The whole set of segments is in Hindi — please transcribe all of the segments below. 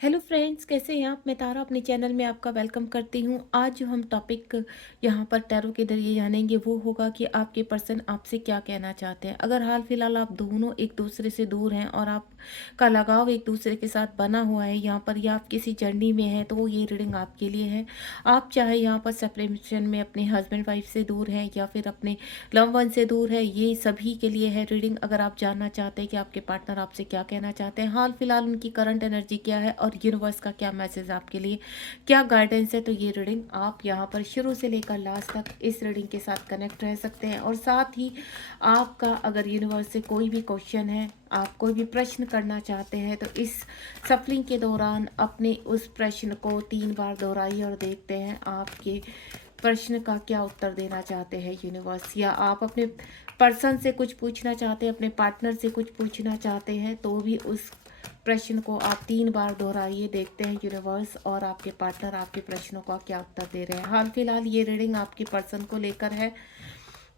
हेलो फ्रेंड्स, कैसे हैं आप? मैं तारा अपने चैनल में आपका वेलकम करती हूँ। आज जो हम टॉपिक यहाँ पर टैरो के जरिए जानेंगे वो होगा कि आपके पर्सन आपसे क्या कहना चाहते हैं। अगर हाल फिलहाल आप दोनों एक दूसरे से दूर हैं और आपका लगाव एक दूसरे के साथ बना हुआ है यहाँ पर, या आप किसी जर्नी में हैं, तो ये रीडिंग आपके लिए है। आप चाहे यहाँ पर सेपरेशन में अपने हस्बैंड वाइफ से दूर हैं या फिर अपने लव वन से दूर है, ये सभी के लिए है रीडिंग। अगर आप जानना चाहते हैं कि आपके पार्टनर आपसे क्या कहना चाहते हैं, हाल फिलहाल उनकी करंट एनर्जी क्या है और यूनिवर्स का क्या मैसेज आपके लिए, क्या गाइडेंस है, तो ये रीडिंग आप यहाँ पर शुरू से लेकर लास्ट तक इस रीडिंग के साथ कनेक्ट रह सकते हैं। और साथ ही आपका अगर यूनिवर्स से कोई भी क्वेश्चन है, आप कोई भी प्रश्न करना चाहते हैं, तो इस सफलिंग के दौरान अपने उस प्रश्न को 3 बार दोहराइए और देखते हैं आपके प्रश्न का क्या उत्तर देना चाहते हैं यूनिवर्स। या आप अपने पर्सन से कुछ पूछना चाहते हैं, अपने पार्टनर से कुछ पूछना चाहते हैं, तो भी उस प्रश्न को आप 3 बार दोहराइए, देखते हैं यूनिवर्स और आपके पार्टनर आपके प्रश्नों का क्या उत्तर दे रहे हैं। हाल फिलहाल ये रीडिंग आपके पर्सन को लेकर है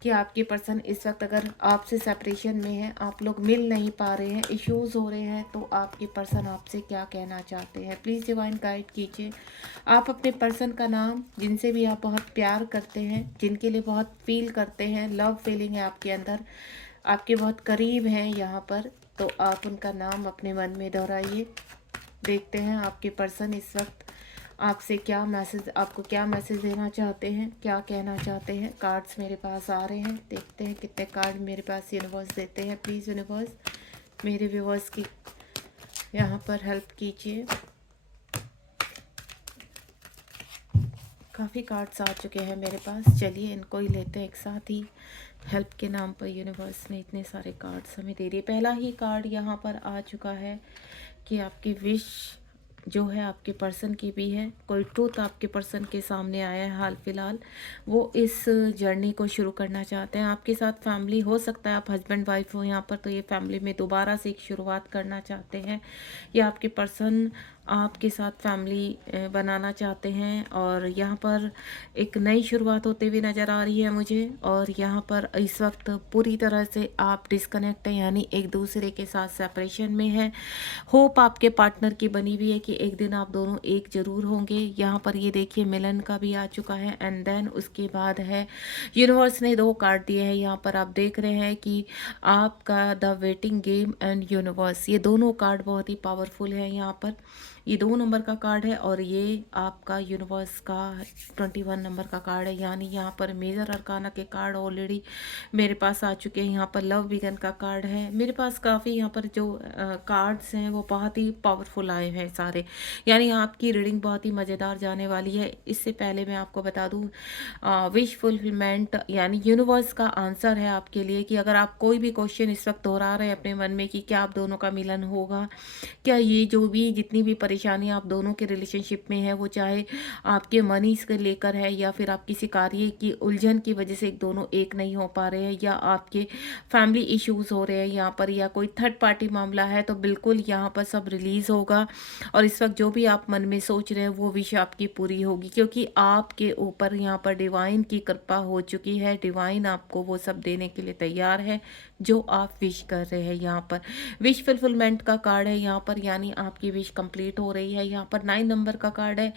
कि आपके पर्सन इस वक्त अगर आपसे सेपरेशन में है, आप लोग मिल नहीं पा रहे हैं, इश्यूज हो रहे हैं, तो आपके पर्सन आपसे क्या कहना चाहते हैं। प्लीज़ डिवाइन गाइड कीजिए। आप अपने पर्सन का नाम, जिनसे भी आप बहुत प्यार करते हैं, जिनके लिए बहुत फील करते हैं, लव फीलिंग है आपके अंदर, आपके बहुत करीब हैं यहाँ पर, तो आप उनका नाम अपने मन में दोहराइए। देखते हैं आपके पर्सन इस वक्त आपसे क्या मैसेज, आपको क्या मैसेज देना चाहते हैं, क्या कहना चाहते हैं। कार्ड्स मेरे पास आ रहे हैं, देखते हैं कितने कार्ड मेरे पास यूनिवर्स देते हैं। प्लीज़ यूनिवर्स मेरे व्यूवर्स की यहाँ पर हेल्प कीजिए। काफ़ी कार्ड्स आ चुके हैं मेरे पास, चलिए इनको ही लेते हैं एक साथ ही। हेल्प के नाम पर यूनिवर्स ने इतने सारे कार्ड्स हमें दे दिए। पहला ही कार्ड यहाँ पर आ चुका है कि आपकी विश जो है आपके पर्सन की भी है। कोई ट्रूथ आपके पर्सन के सामने आया है हाल फिलहाल, वो इस जर्नी को शुरू करना चाहते हैं। आपके साथ फैमिली हो सकता है, आप हस्बैंड वाइफ हो यहाँ पर, तो ये फैमिली में दोबारा से एक शुरुआत करना चाहते हैं, या आपके पर्सन आपके साथ फैमिली बनाना चाहते हैं। और यहाँ पर एक नई शुरुआत होते हुए नज़र आ रही है मुझे। और यहाँ पर इस वक्त पूरी तरह से आप डिस्कनेक्ट हैं, यानी एक दूसरे के साथ सेपरेशन में हैं। होप आपके पार्टनर की बनी हुई है कि एक दिन आप दोनों एक जरूर होंगे। यहाँ पर ये देखिए मिलन का भी आ चुका है। एंड देन उसके बाद है यूनिवर्स ने 2 कार्ड दिए हैं। यहाँ पर आप देख रहे हैं कि आपका the waiting game and universe, ये दोनों कार्ड बहुत ही पावरफुल है। यहाँ पर ये 2 नंबर का कार्ड है और ये आपका यूनिवर्स का 21 नंबर का कार्ड है। यानी यहाँ पर मेजर अरकाना के कार्ड ऑलरेडी मेरे पास आ चुके हैं। यहाँ पर लव बिगन का कार्ड है मेरे पास। काफ़ी यहाँ पर जो कार्ड्स हैं वो बहुत ही पावरफुल आए हैं सारे। यानी आपकी रीडिंग बहुत ही मज़ेदार जाने वाली है। इससे पहले मैं आपको बता दूँ, विश फुलफिलमेंट यानी यूनिवर्स का आंसर है आपके लिए कि अगर आप कोई भी क्वेश्चन इस वक्त दोहरा रहे हैं अपने मन में कि क्या आप दोनों का मिलन होगा, क्या ये जो भी जितनी भी परेशानी आप दोनों के रिलेशनशिप में है, वो चाहे आपके मनी से लेकर है या फिर आप किसी कार्य की उलझन की वजह से एक दोनों एक नहीं हो पा रहे हैं, या आपके फैमिली इश्यूज हो रहे हैं यहाँ पर, या कोई थर्ड पार्टी मामला है, तो बिल्कुल यहाँ पर सब रिलीज होगा। और इस वक्त जो भी आप मन में सोच रहे हैं वो विश आपकी पूरी होगी, क्योंकि आपके ऊपर यहाँ पर डिवाइन की कृपा हो चुकी है। डिवाइन आपको वो सब देने के लिए तैयार है जो आप विश कर रहे हैं। यहाँ पर विश फुलफिलमेंट का कार्ड है यहाँ पर, यानी आपकी विश कंप्लीट हो रही है। यहाँ पर 9 नंबर का कार्ड है।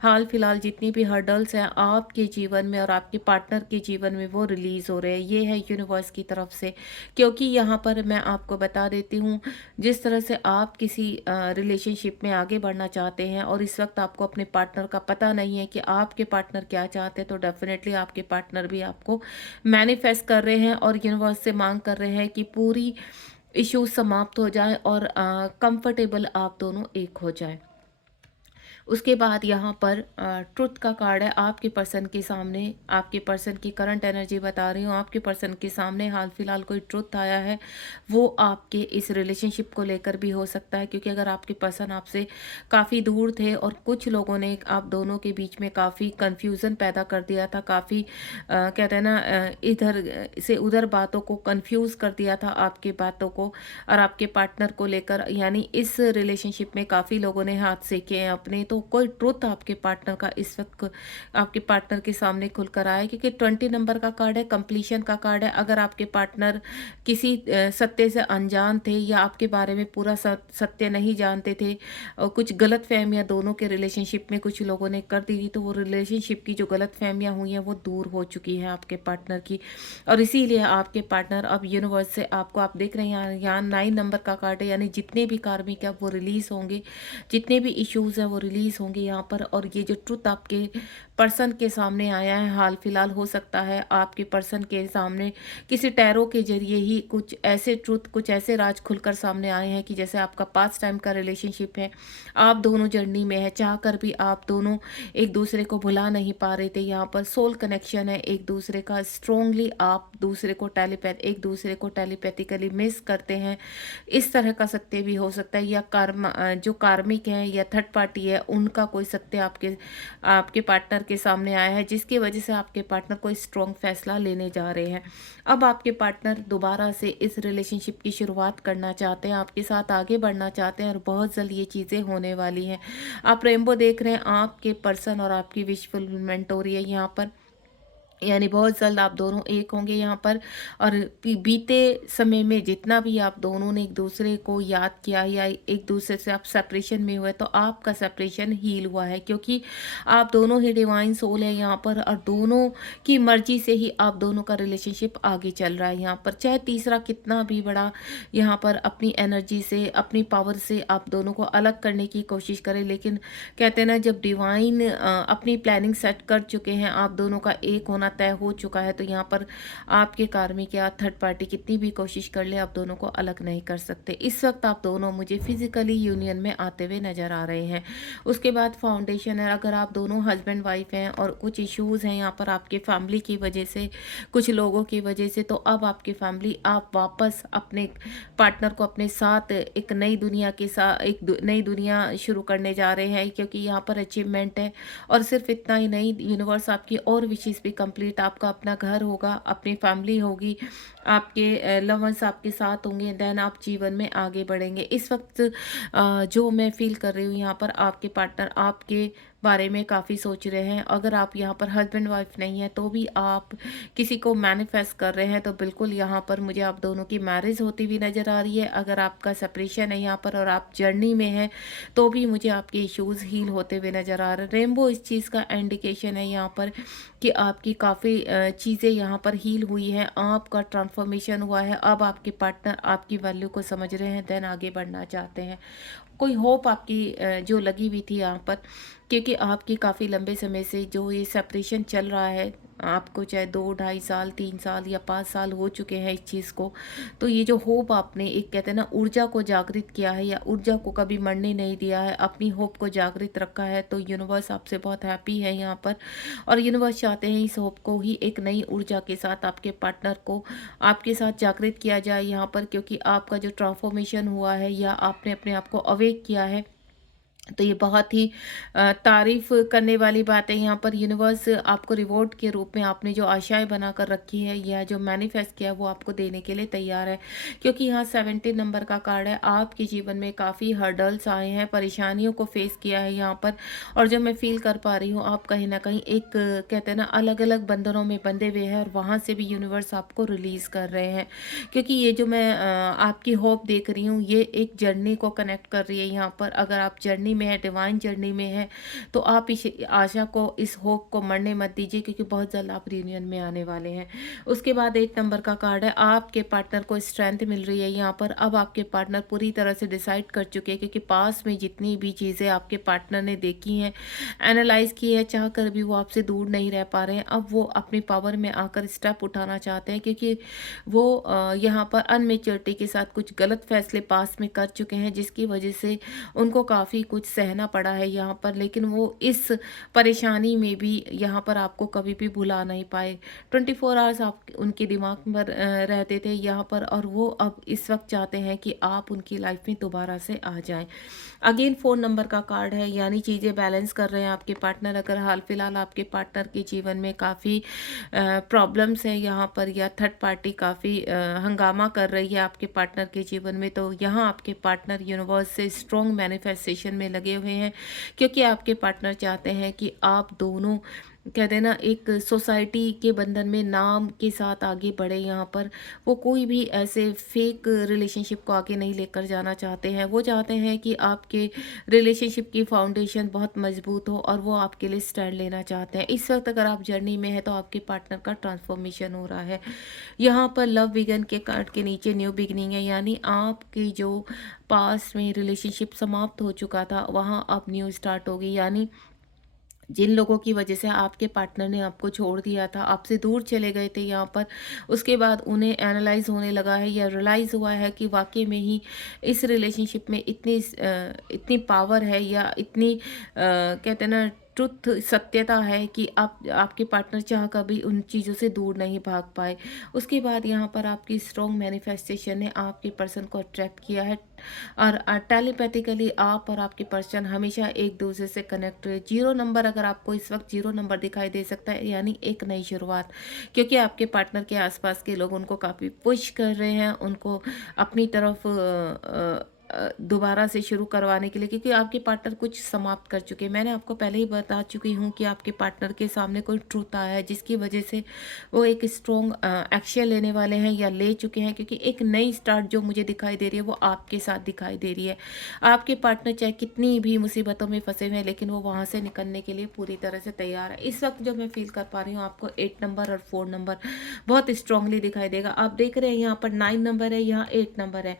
हाल फिलहाल जितनी भी हर्डल्स हैं आपके जीवन में और आपके पार्टनर के जीवन में, वो रिलीज हो रहे हैं। ये है यूनिवर्स की तरफ से। क्योंकि यहाँ पर मैं आपको बता देती हूँ, जिस तरह से आप किसी रिलेशनशिप में आगे बढ़ना चाहते हैं और इस वक्त आपको अपने पार्टनर का पता नहीं है कि आपके पार्टनर क्या चाहते हैं, तो डेफिनेटली आपके पार्टनर भी आपको मैनिफेस्ट कर रहे हैं और यूनिवर्स से मांग कर रहे हैं कि पूरी इश्यूज समाप्त हो जाए और कंफर्टेबल आप दोनों एक हो जाए। उसके बाद यहाँ पर ट्रुथ का कार्ड है। आपके पर्सन के सामने, आपके पर्सन की करंट एनर्जी बता रही हूँ, आपके पर्सन के सामने हाल फिलहाल कोई ट्रुथ आया है। वो आपके इस रिलेशनशिप को लेकर भी हो सकता है, क्योंकि अगर आपके पर्सन आपसे काफ़ी दूर थे और कुछ लोगों ने आप दोनों के बीच में काफ़ी कन्फ्यूज़न पैदा कर दिया था, काफ़ी कहते हैं ना, इधर से उधर बातों को कंफ्यूज कर दिया था, आपके बातों को और आपके पार्टनर को लेकर। यानी इस रिलेशनशिप में काफ़ी लोगों ने हाथ सेके हैं अपने, तो कोई ट्रुथ आपके पार्टनर का इस वक्त आपके पार्टनर के सामने खुलकर आया, क्योंकि 20 नंबर का कार्ड है, कंप्लीशन का कार्ड है। अगर आपके पार्टनर किसी सत्य से अनजान थे या आपके बारे में पूरा सत्य नहीं जानते थे और कुछ गलत फहमियाँ दोनों के रिलेशनशिप में कुछ लोगों ने कर दी थी, तो वो रिलेशनशिप की जो गलत फहमियाँ हुई हैं वो दूर हो चुकी है आपके पार्टनर की। और इसीलिए आपके पार्टनर अब यूनिवर्स से आपको, आप देख रहे हैं यहाँ 9 नंबर का कार्ड है, यानी जितने भी कार्मिक है वो रिलीज होंगे, जितने भी इश्यूज हैं वो रिलीज होंगे यहाँ पर। और ये जो ट्रुथ आपके पर्सन के सामने आया है हाल फिलहाल, हो सकता है आपके पर्सन के सामने किसी टैरो के जरिए ही कुछ ऐसे ट्रुथ, कुछ ऐसे राज खुलकर सामने आए हैं कि जैसे आपका पास्ट टाइम का रिलेशनशिप है, आप दोनों जर्नी में है, चाहकर भी आप दोनों एक दूसरे को भुला नहीं पा रहे थे। यहाँ पर सोल कनेक्शन है एक दूसरे का, स्ट्रोंगली आप दूसरे को एक दूसरे को टेलीपैथिकली मिस करते हैं। इस तरह का सत्य भी हो सकता है, या जो कार्मिक है या थर्ड पार्टी है उनका कोई सत्य आपके आपके पार्टनर के सामने आया है, जिसकी वजह से आपके पार्टनर कोई स्ट्रॉन्ग फैसला लेने जा रहे हैं। अब आपके पार्टनर दोबारा से इस रिलेशनशिप की शुरुआत करना चाहते हैं, आपके साथ आगे बढ़ना चाहते हैं, और बहुत जल्द ये चीज़ें होने वाली हैं। आप रेनबो देख रहे हैं, आपके पर्सन और आपकी विश फुलफिलमेंट हो रही है यहाँ पर, यानी बहुत जल्द आप दोनों एक होंगे यहाँ पर। और बीते समय में जितना भी आप दोनों ने एक दूसरे को याद किया या एक दूसरे से आप सेपरेशन में हुए, तो आपका सेपरेशन हील हुआ है, क्योंकि आप दोनों ही डिवाइन सोल है यहाँ पर, और दोनों की मर्जी से ही आप दोनों का रिलेशनशिप आगे चल रहा है यहाँ पर। चाहे तीसरा कितना भी बड़ा यहाँ पर अपनी एनर्जी से, अपनी पावर से आप दोनों को अलग करने की कोशिश करें, लेकिन कहते हैं ना, जब डिवाइन अपनी प्लानिंग सेट कर चुके हैं, आप दोनों का एक होना तय हो चुका है, तो यहाँ पर आपके कार्मिक या थर्ड पार्टी कितनी भी कोशिश कर ले, आप दोनों को अलग नहीं कर सकते। इस वक्त आप दोनों मुझे फिजिकली यूनियन में आते हुए नजर आ रहे हैं। उसके बाद फाउंडेशन है, अगर आप दोनों हस्बैंड वाइफ हैं और कुछ इश्यूज हैं यहाँ पर आपके फैमिली की वजह से, कुछ लोगों की वजह से, तो अब आपकी फैमिली, आप वापस अपने पार्टनर को अपने साथ एक नई दुनिया के साथ, नई दुनिया शुरू करने जा रहे हैं, क्योंकि यहाँ पर अचीवमेंट है। और सिर्फ इतना ही नहीं, यूनिवर्स आपकी और विशेष भी कंप्लीट, आपका अपना घर होगा, अपनी फैमिली होगी, आपके लव वंस आपके साथ होंगे, देन आप जीवन में आगे बढ़ेंगे। इस वक्त जो मैं फील कर रही हूँ यहाँ पर, आपके पार्टनर आपके बारे में काफ़ी सोच रहे हैं। अगर आप यहाँ पर हस्बैंड वाइफ नहीं है तो भी आप किसी को मैनिफेस्ट कर रहे हैं, तो बिल्कुल यहाँ पर मुझे आप दोनों की मैरिज होती हुई नज़र आ रही है। अगर आपका सेपरेशन है यहाँ पर और आप जर्नी में हैं, तो भी मुझे आपके इश्यूज़ हील होते हुए नज़र आ रहे हैं। रेनबो इस चीज़ का इंडिकेशन है यहाँ पर कि आपकी काफ़ी चीज़ें यहाँ पर हील हुई हैं, आपका ट्रांसफॉर्मेशन हुआ है। अब आपके पार्टनर आपकी वैल्यू को समझ रहे हैं, देन आगे बढ़ना चाहते हैं। कोई होप आपकी जो लगी हुई थी यहाँ पर, क्योंकि आपकी काफ़ी लंबे समय से जो ये सेपरेशन चल रहा है, आपको चाहे 2 ढाई साल 3 साल या 5 साल हो चुके हैं इस चीज़ को, तो ये जो होप आपने, एक कहते हैं ना, ऊर्जा को जागृत किया है या ऊर्जा को कभी मरने नहीं दिया है, अपनी होप को जागृत रखा है, तो यूनिवर्स आपसे बहुत हैप्पी है यहाँ पर। और यूनिवर्स चाहते हैं इस होप को ही एक नई ऊर्जा के साथ आपके पार्टनर को आपके साथ जागृत किया जाए यहाँ पर, क्योंकि आपका जो ट्रांसफॉर्मेशन हुआ है या आपने अपने आप को अवेक किया है, तो ये बहुत ही तारीफ करने वाली बात है। यहाँ पर यूनिवर्स आपको रिवॉर्ड के रूप में आपने जो आशाएं बनाकर रखी है या जो मैनिफेस्ट किया है वो आपको देने के लिए तैयार है, क्योंकि यहाँ 17 नंबर का कार्ड है। आपके जीवन में काफ़ी हर्डल्स आए हैं, परेशानियों को फेस किया है यहाँ पर, और जो मैं फील कर पा रही हूँ, आप कहीं ना कहीं एक कहते हैं ना, अलग अलग बंधनों में बंधे हुए हैं, और वहाँ से भी यूनिवर्स आपको रिलीज़ कर रहे हैं, क्योंकि ये जो मैं आपकी होप देख रही हूँ, ये एक जर्नी को कनेक्ट कर रही है यहाँ पर। अगर आप जर्नी में है, डिवाइन जर्नी में है, तो आप इस आशा को, इस होप को मरने मत दीजिए, क्योंकि बहुत जल्द आप रियूनियन में आने वाले हैं। उसके बाद 8 नंबर का कार्ड है, आपके पार्टनर को स्ट्रेंथ मिल रही है यहाँ पर। अब आपके पार्टनर पूरी तरह से डिसाइड कर चुके हैं, क्योंकि पास में जितनी भी चीज़ें आपके पार्टनर ने देखी हैं, एनालाइज की है, चाह कर भी वो आपसे दूर नहीं रह पा रहे हैं। अब वो अपनी पावर में आकर स्टेप उठाना चाहते हैं, क्योंकि वो यहाँ पर अनमेच्योरिटी के साथ कुछ गलत फैसले पास में कर चुके हैं, जिसकी वजह से उनको काफ़ी कुछ सहना पड़ा है यहाँ पर, लेकिन वो इस परेशानी में भी यहाँ पर आपको कभी भी भुला नहीं पाए। 24 आवर्स आप उनके दिमाग में रहते थे यहाँ पर, और वो अब इस वक्त चाहते हैं कि आप उनकी लाइफ में दोबारा से आ जाएं। अगेन फ़ोन नंबर का कार्ड है, यानी चीज़ें बैलेंस कर रहे हैं आपके पार्टनर। अगर हाल फिलहाल आपके पार्टनर के जीवन में काफ़ी प्रॉब्लम्स हैं यहाँ पर, या थर्ड पार्टी काफ़ी हंगामा कर रही है आपके पार्टनर के जीवन में, तो यहाँ आपके पार्टनर यूनिवर्स से स्ट्रॉन्ग मैनिफेस्टेशन में लगे हुए हैं, क्योंकि आपके पार्टनर चाहते हैं कि आप दोनों कहते हैं ना एक सोसाइटी के बंधन में नाम के साथ आगे बढ़े। यहाँ पर वो कोई भी ऐसे फेक रिलेशनशिप को आगे नहीं लेकर जाना चाहते हैं। वो चाहते हैं कि आपके रिलेशनशिप की फाउंडेशन बहुत मजबूत हो, और वो आपके लिए स्टैंड लेना चाहते हैं। इस वक्त अगर आप जर्नी में है तो आपके पार्टनर का ट्रांसफॉर्मेशन हो रहा है। यहाँ पर लव बिगन के कार्ड के नीचे न्यू बिगनिंग है, यानी आपकी जो पास्ट में रिलेशनशिप समाप्त हो चुका था वहाँ अब न्यू स्टार्ट होगी। यानी जिन लोगों की वजह से आपके पार्टनर ने आपको छोड़ दिया था, आपसे दूर चले गए थे यहाँ पर, उसके बाद उन्हें एनालाइज़ होने लगा है या रियलाइज़ हुआ है कि वाक़ई में ही इस रिलेशनशिप में इतनी पावर है, या इतनी कहते हैं ना ट्रुथ, सत्यता है कि आप आपके पार्टनर चाह कर भी उन चीज़ों से दूर नहीं भाग पाए। उसके बाद यहाँ पर आपकी स्ट्रॉन्ग मैनिफेस्टेशन ने आपके पर्सन को अट्रैक्ट किया है, और टेलीपैथिकली आप और आपके पर्सन हमेशा एक दूसरे से कनेक्ट हुए। जीरो नंबर, अगर आपको इस वक्त जीरो नंबर दिखाई दे सकता है, यानी एक नई शुरुआत, क्योंकि आपके पार्टनर के आसपास के लोग उनको काफ़ी पुश कर रहे हैं, उनको अपनी तरफ दोबारा से शुरू करवाने के लिए, क्योंकि आपके पार्टनर कुछ समाप्त कर चुके हैं। मैंने आपको पहले ही बता चुकी हूँ कि आपके पार्टनर के सामने कोई ट्रूथ आया है, जिसकी वजह से वो एक स्ट्रॉन्ग एक्शन लेने वाले हैं या ले चुके हैं, क्योंकि एक नई स्टार्ट जो मुझे दिखाई दे रही है वो आपके साथ दिखाई दे रही है। आपके पार्टनर चाहे कितनी भी मुसीबतों में फंसे हुए हैं, लेकिन वो वहाँ से निकलने के लिए पूरी तरह से तैयार है। इस वक्त जो मैं फील कर पा रही हूँ, आपको 8 नंबर और 4 नंबर बहुत स्ट्रांगली दिखाई देगा। आप देख रहे हैं यहाँ पर 9 नंबर है, यहाँ 8 नंबर है,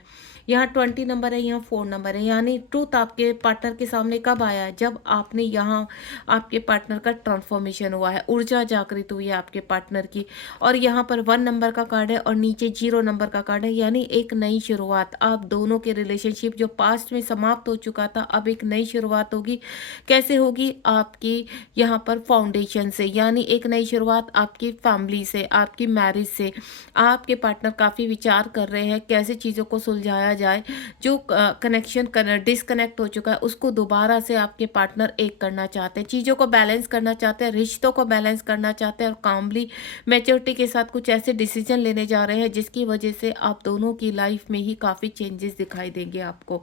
यहाँ 20 नंबर है, यहाँ 4 नंबर है। यानी ट्रूथ आपके पार्टनर के सामने कब आया? जब आपने यहाँ आपके पार्टनर का ट्रांसफॉर्मेशन हुआ है, ऊर्जा जागृत हुई है आपके पार्टनर की। और यहाँ पर 1 नंबर का कार्ड है और नीचे 0 नंबर का कार्ड है, यानी एक नई शुरुआत। आप दोनों के रिलेशनशिप जो पास्ट में समाप्त हो चुका था, अब एक नई शुरुआत होगी। कैसे होगी? आपकी यहाँ पर फाउंडेशन से, यानी एक नई शुरुआत आपकी फैमिली से, आपकी मैरिज से। आपके पार्टनर काफ़ी विचार कर रहे हैं कैसे चीज़ों को सुलझाया जाए। जो कनेक्शन डिस्कनेक्ट हो चुका है, उसको दोबारा से आपके पार्टनर एक करना चाहते हैं, चीज़ों को बैलेंस करना चाहते हैं, रिश्तों को बैलेंस करना चाहते हैं, और कामली मैच्योरिटी के साथ कुछ ऐसे डिसीजन लेने जा रहे हैं जिसकी वजह से आप दोनों की लाइफ में ही काफ़ी चेंजेस दिखाई देंगे आपको।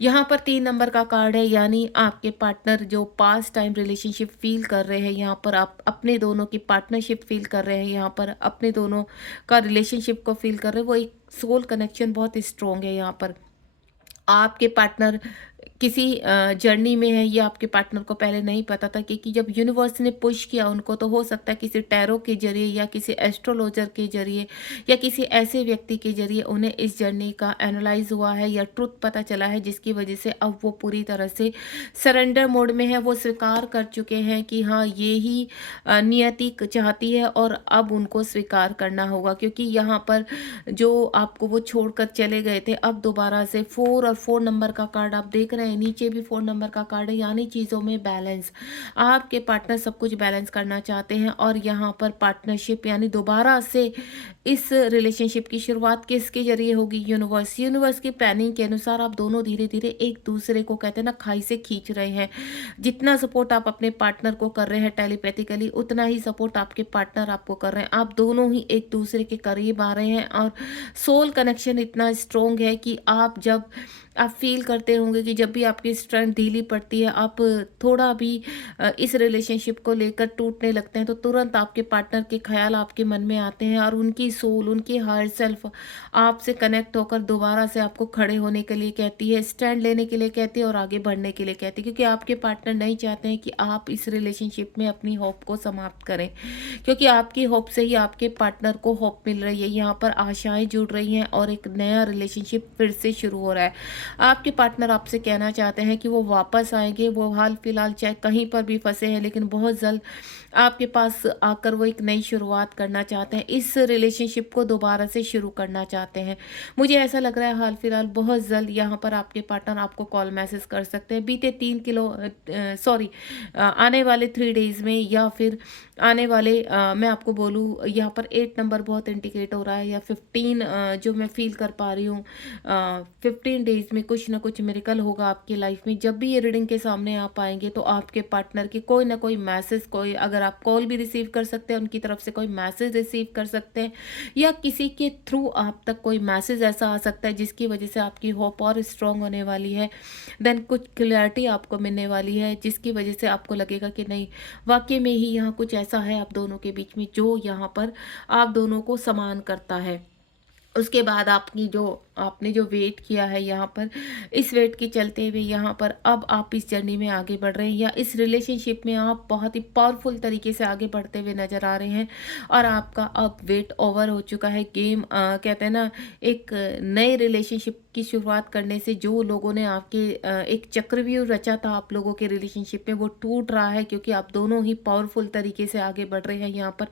यहाँ पर 3 नंबर का कार्ड है, यानी आपके पार्टनर जो पास्ट टाइम रिलेशनशिप फील कर रहे हैं, यहाँ पर आप अपने दोनों की पार्टनरशिप फील कर रहे हैं, यहाँ पर अपने दोनों का रिलेशनशिप को फील कर रहे हैं। वो एक सोल कनेक्शन बहुत स्ट्रॉन्ग है। यहाँ पर आपके पार्टनर किसी जर्नी में है, ये आपके पार्टनर को पहले नहीं पता था, क्योंकि जब यूनिवर्स ने पुश किया उनको, तो हो सकता है किसी टैरो के जरिए या किसी एस्ट्रोलॉजर के जरिए या किसी ऐसे व्यक्ति के जरिए उन्हें इस जर्नी का एनालाइज हुआ है या ट्रुथ पता चला है, जिसकी वजह से अब वो पूरी तरह से सरेंडर मोड में है। वो स्वीकार कर चुके हैं कि हाँ, ये ही नियति चाहती है, और अब उनको स्वीकार करना होगा, क्योंकि यहाँ पर जो आपको वो छोड़कर चले गए थे, अब दोबारा से 4 और 4 नंबर का कार्ड आप देख रहे हैं, नीचे भी 4 नंबर का कार्ड है, यानी चीज़ों में बैलेंस। आपके पार्टनर सब कुछ बैलेंस करना चाहते हैं, और यहाँ पर पार्टनरशिप यानी दोबारा से इस रिलेशनशिप की शुरुआत किसके जरिए होगी? यूनिवर्स की प्लानिंग के अनुसार आप दोनों धीरे धीरे एक दूसरे को कहते हैं ना खाई से खींच रहे हैं। जितना सपोर्ट आप अपने पार्टनर को कर रहे हैं टेलीपैथिकली, उतना ही सपोर्ट आपके पार्टनर आपको कर रहे हैं। आप दोनों ही एक दूसरे के करीब आ रहे हैं, और सोल कनेक्शन इतना स्ट्रॉन्ग है कि आप फील करते होंगे कि जब भी आपकी स्ट्रेंथ ढीली पड़ती है, आप थोड़ा भी इस रिलेशनशिप को लेकर टूटने लगते हैं, तो तुरंत आपके पार्टनर के ख्याल आपके मन में आते हैं, और उनकी सोल, उनकी हायर सेल्फ आपसे कनेक्ट होकर दोबारा से आपको खड़े होने के लिए कहती है, स्टैंड लेने के लिए कहती है, और आगे बढ़ने के लिए कहती है, क्योंकि आपके पार्टनर नहीं चाहते हैं कि आप इस रिलेशनशिप में अपनी होप को समाप्त करें, क्योंकि आपकी होप से ही आपके पार्टनर को होप मिल रही है। यहाँ पर आशाएं जुड़ रही हैं, और एक नया रिलेशनशिप फिर से शुरू हो रहा है। आपके पार्टनर आपसे कहना चाहते हैं कि वो वापस आएंगे। वो हाल फिलहाल चाहे कहीं पर भी फंसे हैं, लेकिन बहुत जल्द आपके पास आकर वो एक नई शुरुआत करना चाहते हैं, इस रिलेशनशिप को दोबारा से शुरू करना चाहते हैं। मुझे ऐसा लग रहा है हाल फिलहाल बहुत जल्द यहाँ पर आपके पार्टनर आपको कॉल मैसेज कर सकते हैं, बीते 3 किलो सॉरी आने वाले 3 डेज में, या फिर आने वाले मैं आपको बोलूँ यहाँ पर 8 नंबर बहुत इंडिकेट हो रहा है, या 15 जो मैं फील कर पा रही हूँ 15 डेज में कुछ ना कुछ मिरेकल होगा आपकी लाइफ में जब भी ये रीडिंग के सामने आप आएंगे तो आपके पार्टनर की कोई ना कोई मैसेज, कोई अगर आप कॉल भी रिसीव कर सकते हैं, उनकी तरफ से कोई मैसेज रिसीव कर सकते हैं, या किसी के थ्रू आप तक कोई मैसेज ऐसा आ सकता है जिसकी वजह से आपकी होप और स्ट्रांग होने वाली है। देन कुछ क्लैरिटी आपको मिलने वाली है जिसकी वजह से आपको लगेगा कि नहीं, वाकई में ही यहाँ कुछ ऐसा है आप दोनों के बीच में जो यहाँ पर आप दोनों को समान करता है। उसके बाद आपने जो वेट किया है यहाँ पर, इस वेट के चलते हुए यहाँ पर अब आप इस जर्नी में आगे बढ़ रहे हैं, या इस रिलेशनशिप में आप बहुत ही पावरफुल तरीके से आगे बढ़ते हुए नज़र आ रहे हैं। और आपका अब वेट ओवर हो चुका है। गेम कहते हैं ना, एक नए रिलेशनशिप की शुरुआत करने से जो लोगों ने आपके एक चक्रव्यूह रचा था आप लोगों के रिलेशनशिप में, वो टूट रहा है, क्योंकि आप दोनों ही पावरफुल तरीके से आगे बढ़ रहे हैं। यहाँ पर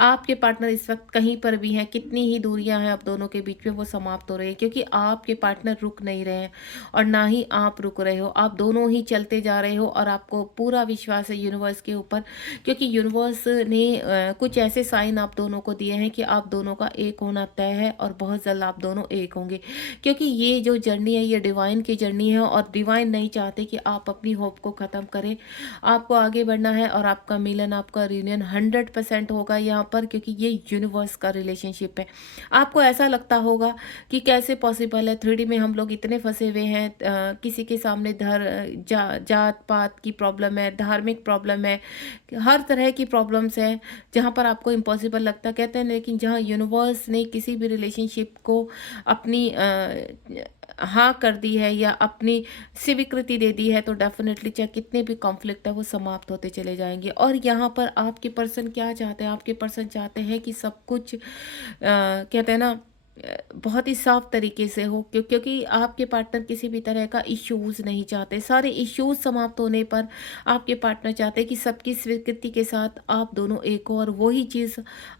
आपके पार्टनर इस वक्त कहीं पर भी हैं, कितनी ही दूरियां हैं आप दोनों के बीच में, वो समाप्त हो रही है, क्योंकि आपके पार्टनर रुक नहीं रहे हैं और ना ही आप रुक रहे हो। आप दोनों ही चलते जा रहे हो और आपको पूरा विश्वास है यूनिवर्स के ऊपर, क्योंकि यूनिवर्स ने कुछ ऐसे साइन आप दोनों को दिए हैं कि आप दोनों का एक होना तय है और बहुत जल्द आप दोनों एक होंगे। क्योंकि ये जो जर्नी है ये डिवाइन की जर्नी है और डिवाइन नहीं चाहते कि आप अपनी होप को ख़त्म करें। आपको आगे बढ़ना है और आपका मिलन, आपका रियूनियन 100% होगा यहाँ पर, क्योंकि ये यूनिवर्स का रिलेशनशिप है। आपको ऐसा लगता होगा कि कैसे पॉसिबल है, 3D में हम लोग इतने फंसे हुए हैं, किसी के सामने जात पात की प्रॉब्लम है, धार्मिक प्रॉब्लम है, हर तरह की प्रॉब्लम्स हैं जहाँ पर आपको इम्पॉसिबल लगता है। कहते हैं लेकिन जहाँ यूनिवर्स ने किसी भी रिलेशनशिप को अपनी हाँ कर दी है या अपनी स्वीकृति दे दी है, तो डेफिनेटली चाहे कितने भी कॉन्फ्लिक्ट है वो समाप्त होते चले जाएंगे। और यहाँ पर आपके पर्सन क्या चाहते हैं, आपके पर्सन चाहते हैं कि सब कुछ कहते हैं ना, बहुत ही साफ तरीके से हो, क्योंकि आपके पार्टनर किसी भी तरह का इश्यूज नहीं चाहते। सारे इश्यूज समाप्त होने पर आपके पार्टनर चाहते हैं कि सबकी स्वीकृति के साथ आप दोनों एक हो, और वही चीज़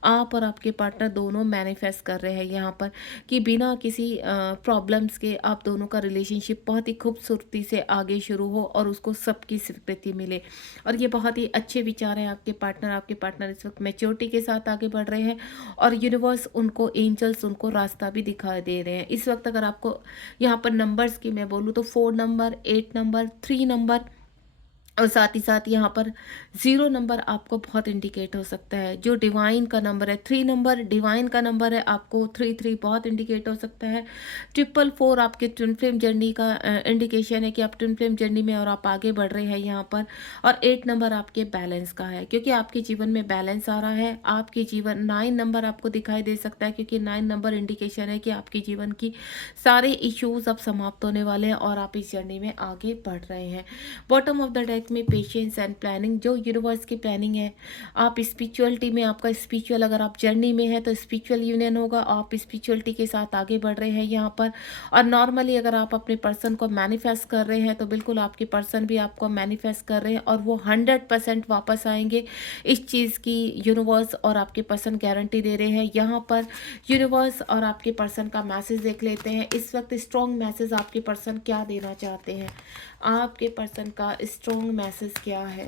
आप और आपके पार्टनर दोनों मैनिफेस्ट कर रहे हैं यहाँ पर, कि बिना किसी प्रॉब्लम्स के आप दोनों का रिलेशनशिप बहुत ही खूबसूरती से आगे शुरू हो और उसको सबकी स्वीकृति मिले। और ये बहुत ही अच्छे विचार हैं आपके पार्टनर इस वक्त मैच्योरिटी के साथ आगे बढ़ रहे हैं, और यूनिवर्स उनको, एंजल्स उनको रास्ता भी दिखा दे रहे हैं इस वक्त। अगर आपको यहाँ पर नंबर्स की मैं बोलूँ तो 4 नंबर, 8 नंबर, 3 नंबर, और साथ ही साथ यहाँ पर 0 नंबर आपको बहुत इंडिकेट हो सकता है। जो डिवाइन का नंबर है, 3 नंबर डिवाइन का नंबर है, आपको 3 बहुत इंडिकेट हो सकता है। 444 आपके ट्विन फ्लेम जर्नी का इंडिकेशन है कि आप ट्विन फ्लेम जर्नी में और आप आगे बढ़ रहे हैं यहाँ पर। और 8 नंबर आपके बैलेंस का है, क्योंकि आपके जीवन में बैलेंस आ रहा है। आपके जीवन 9 नंबर आपको दिखाई दे सकता है, क्योंकि 9 नंबर इंडिकेशन है कि आपके जीवन की सारे इश्यूज अब समाप्त होने वाले हैं और आप इस जर्नी में आगे बढ़ रहे हैं। बॉटम ऑफ द डेक में पेशेंस एंड प्लानिंग, जो यूनिवर्स की प्लानिंग है। आप स्पिरिचुअलिटी में, आपका स्पिरिचुअल, अगर आप जर्नी में है तो स्पिरिचुअल यूनियन होगा, आप स्पिरिचुअलिटी के साथ आगे बढ़ रहे हैं यहाँ पर। और नॉर्मली अगर आप अपने पर्सन को मैनिफेस्ट कर रहे हैं तो बिल्कुल आपके पर्सन भी आपको मैनिफेस्ट कर रहे हैं, और वो 100% वापस आएंगे। इस चीज़ की यूनिवर्स और आपके पर्सन गारंटी दे रहे हैं। यहाँ पर यूनिवर्स और आपके पर्सन का मैसेज देख लेते हैं। इस वक्त स्ट्रॉन्ग मैसेज आपके पर्सन क्या देना चाहते हैं, आपके पर्सन का स्ट्रॉन्ग मैसेज क्या है।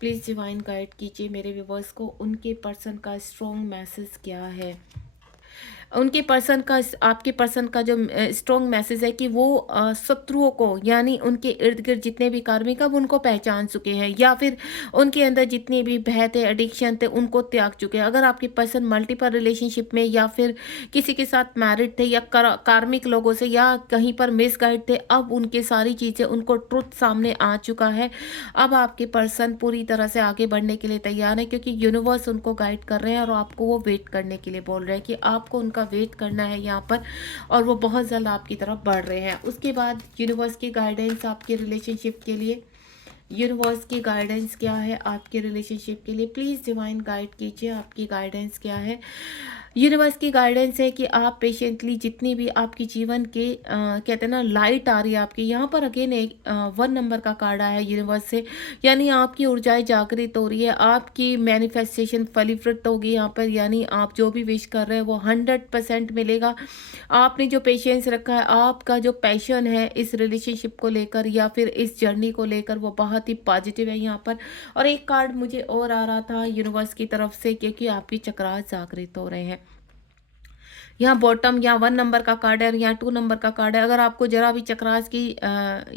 प्लीज़ डिवाइन गाइड कीजिए मेरे व्यूवर्स को, उनके पर्सन का स्ट्रॉन्ग मैसेज क्या है। उनके पर्सन का, आपके पर्सन का जो स्ट्रॉन्ग मैसेज है कि वो शत्रुओं को, यानी उनके इर्द गिर्द जितने भी कार्मिक अब उनको पहचान चुके हैं, या फिर उनके अंदर जितने भी भय थे, एडिक्शन थे, उनको त्याग चुके हैं। अगर आपके पर्सन मल्टीपल रिलेशनशिप में या फिर किसी के साथ मैरिड थे या कार्मिक लोगों से या कहीं पर मिसगाइड थे, अब उनके सारी चीज़ें, उनको ट्रुथ सामने आ चुका है। अब आपके पर्सन पूरी तरह से आगे बढ़ने के लिए तैयार है, क्योंकि यूनिवर्स उनको गाइड कर रहे हैं और आपको वो वेट करने के लिए बोल रहे हैं कि आपको उनका वेट करना है यहाँ पर, और वो बहुत जल्द आपकी तरफ बढ़ रहे हैं। उसके बाद यूनिवर्स की गाइडेंस आपके रिलेशनशिप के लिए, यूनिवर्स की गाइडेंस क्या है आपके रिलेशनशिप के लिए, प्लीज़ डिवाइन गाइड कीजिए, आपकी गाइडेंस क्या है। यूनिवर्स की गाइडेंस है कि आप पेशेंटली जितनी भी आपकी जीवन के कहते हैं ना, लाइट आ रही है आपकी यहाँ पर। अगेन एक 1 नंबर का कार्ड आया है यूनिवर्स से, यानी आपकी ऊर्जाएं जागृत हो रही है, आपकी मैनिफेस्टेशन फलीकृत होगी यहाँ पर, यानी आप जो भी विश कर रहे हैं वो 100% मिलेगा। आपने जो पेशेंस रखा है, आपका जो पैशन है इस रिलेशनशिप को लेकर या फिर इस जर्नी को लेकर, वो बहुत ही पॉजिटिव है यहाँ पर। और एक कार्ड मुझे और आ रहा था यूनिवर्स की तरफ से, क्योंकि आपकी चक्रास जागृत हो रहे हैं। यहाँ बॉटम, यहाँ 1 नंबर का कार्ड है और यहाँ 2 नंबर का कार्ड है। अगर आपको ज़रा भी चक्रास की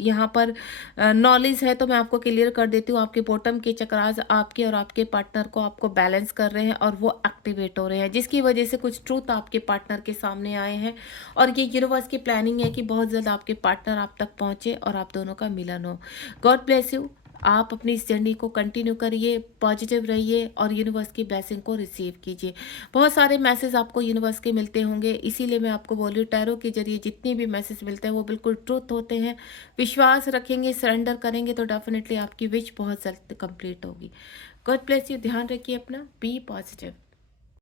यहाँ पर नॉलेज है तो मैं आपको क्लियर कर देती हूँ। आपके बॉटम के चक्रास आपके और आपके पार्टनर को आपको बैलेंस कर रहे हैं और वो एक्टिवेट हो रहे हैं, जिसकी वजह से कुछ ट्रूथ आपके पार्टनर के सामने आए हैं। और ये यूनिवर्स की प्लानिंग है कि बहुत जल्द आपके पार्टनर आप तक पहुँचे और आप दोनों का मिलन हो। God bless you. आप अपनी इस जर्नी को कंटिन्यू करिए, पॉजिटिव रहिए और यूनिवर्स की ब्लेसिंग को रिसीव कीजिए। बहुत सारे मैसेज आपको यूनिवर्स के मिलते होंगे, इसीलिए मैं आपको बोल रही हूँ टैरो के जरिए जितने भी मैसेज मिलते हैं वो बिल्कुल ट्रूथ होते हैं। विश्वास रखेंगे, सरेंडर करेंगे तो डेफिनेटली आपकी विश बहुत जल्द कंप्लीट होगी। God bless you. ध्यान रखिए अपना, बी पॉजिटिव।